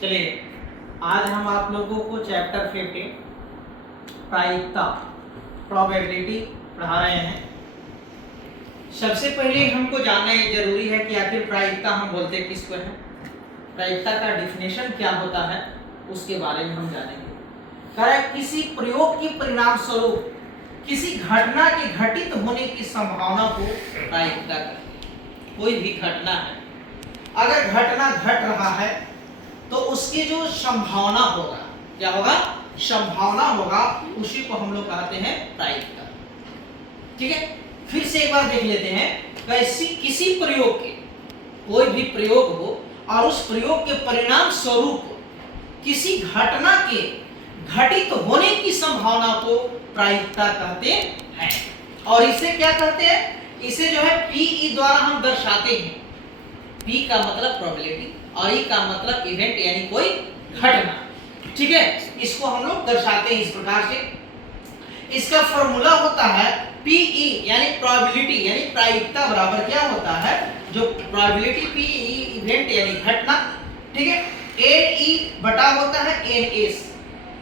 चलिए आज हम आप लोगों को चैप्टर 15 प्रायिकता प्रोबेबिलिटी पढ़ा रहे हैं। सबसे पहले हमको जानना ये जरूरी है कि आखिर प्रायिकता हम बोलते किसको है, प्रायिकता का डिफिनेशन क्या होता है, उसके बारे में हम जानेंगे। करें किसी प्रयोग के परिणाम स्वरूप किसी घटना के घटित होने की संभावना को प्रायिकता कहते हैं। कोई भी घटना है, अगर घटना घट रहा है तो उसकी जो संभावना होगा, क्या होगा, संभावना होगा, उसी को हम लोग कहते हैं प्रायिकता। ठीक है, फिर से एक बार देख लेते हैं। कैसी किसी प्रयोग के, कोई भी प्रयोग हो और उस प्रयोग के परिणाम स्वरूप किसी घटना के घटित होने की संभावना को प्रायिकता कहते हैं। और इसे क्या कहते हैं, इसे जो है पीई द्वारा हम दर्शाते हैं। पी का मतलब प्रोबेबिलिटी और ई का मतलब इवेंट यानी कोई घटना। ठीक है, इसको हम लोग दर्शाते हैं इस प्रकार से। इसका फॉर्मूला होता है पीई यानी प्रोबेबिलिटी यानी प्रायिकता बराबर क्या होता है, जो प्रोबेबिलिटी पीई इवेंट यानी घटना, ठीक है, एन ई बटा होता है एन एस।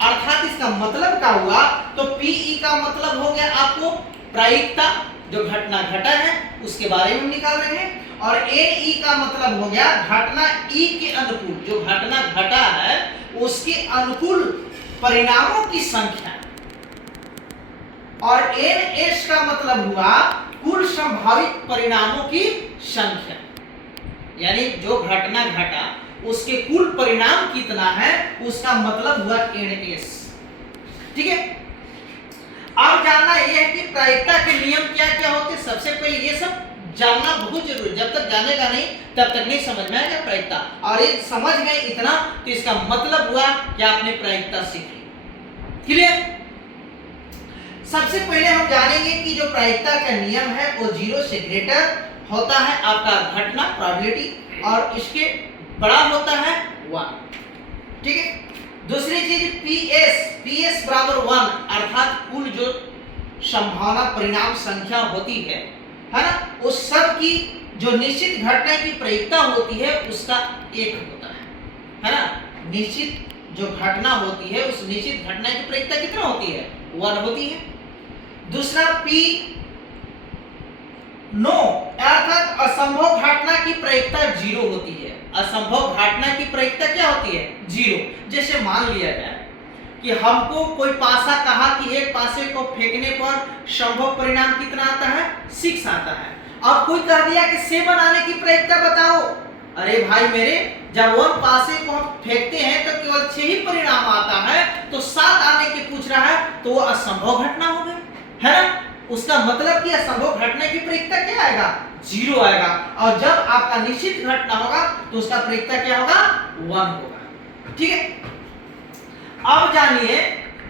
अर्थात इसका मतलब क्या हुआ, तो पीई का मतलब हो गया आपको प्रायिकता, जो घटना घटा है उसके बारे में हम निकाल रहे हैं, और एन ई का मतलब हो गया घटना ई के अनुकूल, जो घटना घटा है उसके अनुकूल परिणामों की संख्या, और एन एस का मतलब हुआ कुल संभावित परिणामों की संख्या, यानी जो घटना घटा उसके कुल परिणाम कितना है उसका मतलब हुआ एन एस। ठीक है, अब जानना यह है कि प्रायिकता के नियम क्या क्या होते हैं। सबसे पहले ये सब जानना बहुत जरूरी है, जब तक जानेगा नहीं तब तक नहीं समझ में आएगा प्रायिकता। और ये समझ गए इतना तो इसका मतलब हुआ कि आपने प्रायिकता सीख ली। क्लियर? सबसे पहले हम जानेंगे कि जो प्रायिकता का नियम है वो 0 से ग्रेटर होता है आपका घटना प्रोबेबिलिटी, और इसके बड़ा होता है 1। ठीक है, दूसरी चीज पीएस बराबर 1, अर्थात कुल जो संभावना परिणाम संख्या होती है ना, उस सब की जो निश्चित घटना की प्रायिकता होती है उसका 1 होता है ना। निश्चित जो घटना होती है उस निश्चित घटना की प्रायिकता कितना होती है, 1 होती है। दूसरा पी नो अर्थात असंभव घटना की प्रायिकता 0 होती है। असंभव घटना की प्रायिकता क्या होती है, 0। जैसे मान लिया जाए कि हमको कोई पासा कहा कि एक पासे को फेंकने पर संभव परिणाम कितना आता है, 6 आता है। अब कोई कह दिया कि 7 आने की प्रायिकता बताओ। अरे भाई मेरे, जब 1 पासे को हम फेंकते हैं तो केवल 6 ही परिणाम आता है, तो 7 आने की पूछ रहा है तो वो असंभव घटना हो गई है ना। उसका मतलब कि असंभव घटना की प्रायिकता क्या आएगा, 0 आएगा। और जब आपका निश्चित घटना होगा तो उसका प्रायिकता क्या होगा, 1 होगा। ठीक है, अब जानिए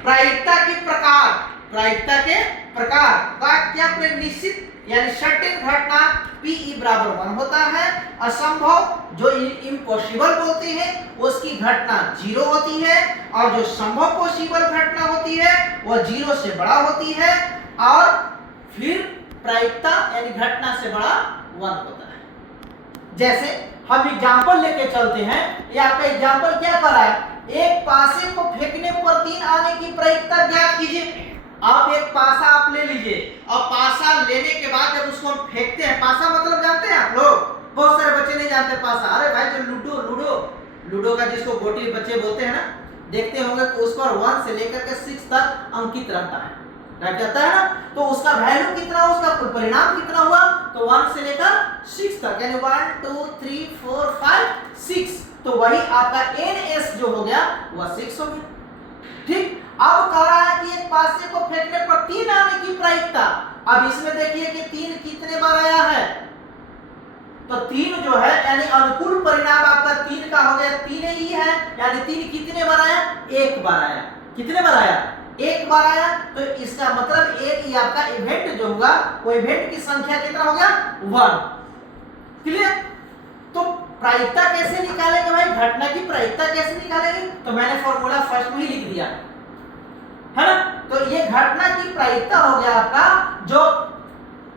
प्रायिकता के प्रकार। प्रायिकता के प्रकार का क्या, निश्चित यानी सर्टेन घटना पीई बराबर 1 होता है। असंभव जो इम्पॉसिबल बोलते हैं उसकी घटना 0 होती है, और जो संभव पॉसिबल घटना होती है वह 0 से बड़ा होती है, और फिर प्रायिकता यानी घटना से बड़ा 1 होता है। जैसे हम एग्जांपल लेके चलते हैं, ये आपका एग्जांपल क्या कर रहा है, एक पासे को फेंकने पर 3 आने की प्रायिकता ज्ञात कीजिए। आप एक पासा आप ले लीजिए, और पासा लेने के बाद जब उसको हम फेंकते हैं, पासा मतलब जानते हैं आप लोग, बहुत सारे बच्चे नहीं जानते पासा। अरे भाई जो लूडो का जिसको गोटी बच्चे बोलते हैं ना, देखते होंगे कि उस पर 1 से लेकर के 6 तक अंकित रहता है, क्या कहता है ना, तो उसका वैल्यू कितना हुआ, उसका परिणाम कितना हुआ, तो 1 से लेकर 6 तक, यानी 1 2 3 4 5 6, तो वही आपका एनएस जो हो गया वह 6 हो गया। ठीक, अब कह रहा है कि एक पासे को फेंकने पर 3 आने की प्रायिकता। अब इसमें देखिए कि 3 कितने बार आया है, तो 3 जो है यानी अनुकूल परिणाम आपका 3 का हो गया, 3 ही है, यानी 3 कितने बार आया, 1 बार आया। कितने बार आया, 1 बार आया। तो इसका मतलब एक आपका इवेंट जो होगा वो इवेंट की संख्या कितना हो गया, 1। क्लियर? तो प्रायिकता कैसे निकालेंगे भाई, घटना की प्रायिकता कैसे निकालेंगे, तो मैंने फॉर्मूला फर्स्ट में ही लिख दिया है ना। तो ये घटना की प्रायिकता हो गया आपका, जो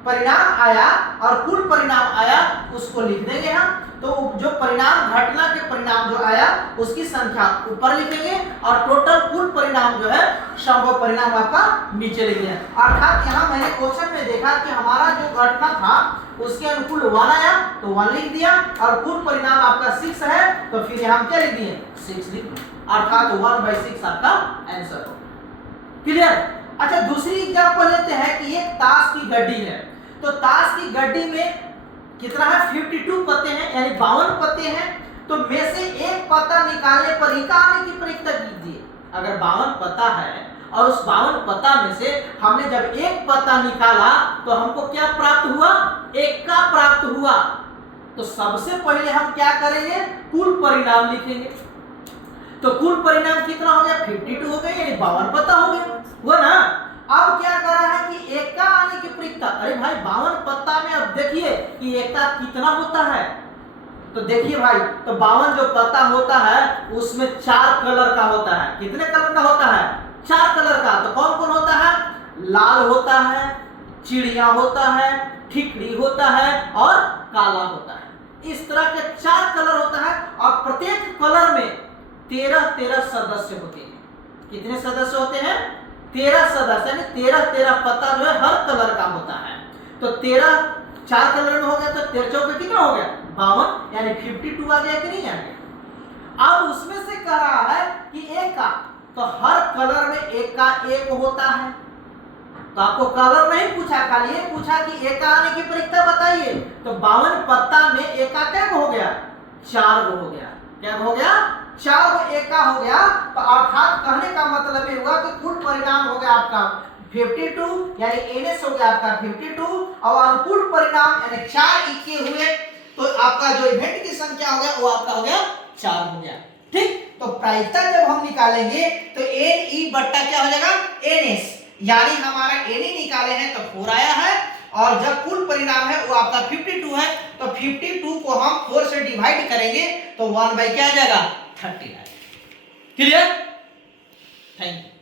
परिणाम आया और कुल परिणाम आया उसको लिख देंगे हम, तो जो परिणाम घटना के परिणाम जो आया उसकी संख्या ऊपर लिखेंगे और टोटल कुल परिणाम जो है संभव परिणाम आपका नीचे लिखेंगे। अर्थात यहाँ मैंने क्वेश्चन में देखा कि हमारा जो घटना था उसके अनुकूल 1 आया तो 1 लिख दिया और कुल परिणाम आपका 6 है तो फिर यहाँ क्या लिख दिए 6 लिख दिए, अर्थात 1/6 आपका आंसर हो। क्लियर। अच्छा दूसरी एग्जांपल लेते हैं कि एक ताश की गड्डी है, तो ताश की गड्डी में कितना है 52 पत्ते हैं यानी 52 पत्ते हैं, तो में से एक पत्ता निकालने पर इका आने की परीक्षा कीजिए। अगर 52 पत्ता है और उस 52 पत्ता में से हमने जब एक पत्ता निकाला तो हमको क्या प्राप्त हुआ, एक का प्राप्त हुआ। तो सबसे पहले हम क्या करेंगे, कुल परिणाम लिखेंगे। तो कुल परिणाम कितना हो गया 52 हो गया यानी 52 पत्ता हो गया, हुआ ना। अब क्या कर रहा है कि एक का आने की परीक्षा, अरे भाई 52 पत्ता में अब देखिए कि एक का कितना होता है, तो देखिए भाई तो 52 जो पत्ता होता है उसमें 4 कलर का होता है। कितने कलर का होता है 4 कलर का। तो कौन कौन होता है, लाल होता है, चिड़िया होता है, ठिकड़ी होता है और काला होता है। इस तरह के 4 कलर होता है और प्रत्येक कलर में 13 सदस्य होते हैं। कितने सदस्य होते हैं 13 सदस्य, यानी 13 पत्ता जो है हर कलर का होता है। तो 13 4 कलर में हो गया तो 13 चौके कितना हो गया 52 यानी 52 आ गया कि नहीं आ गया। अब उसमें से कह रहा है कि एक का, तो हर कलर में एक का एक होता है। तो आपको कलर नहीं पूछा, खाली ये पूछा कि एक का आने की परीक्षा बताइए। तो 52 पत्ता में एक का क्या हो गया 4 हो गया। क्या हो गया 4 एक का हो गया। तो अर्थात कहने का मतलब ये हुआ कि कुल परिणाम हो गया आपका 52 यानी एनएस हो गया आपका 52 और अनुकूल परिणाम यानी 4 इक्के हुए तो आपका जो इवेंट की संख्या हो गया वो आपका हो गया 4 हो गया। ठीक। तो प्रायिकता जब हम निकालेंगे तो एन ई बट्टा क्या हो जाएगा एनएस, यानी हमारा एन ई निकाले हैं तो 4 आया है और जब कुल परिणाम है वो आपका 52 है तो 52 को हम 4 से डिवाइड करेंगे तो 1 बाई क्या आ जाएगा 30 आएगा। क्लियर। Thank you.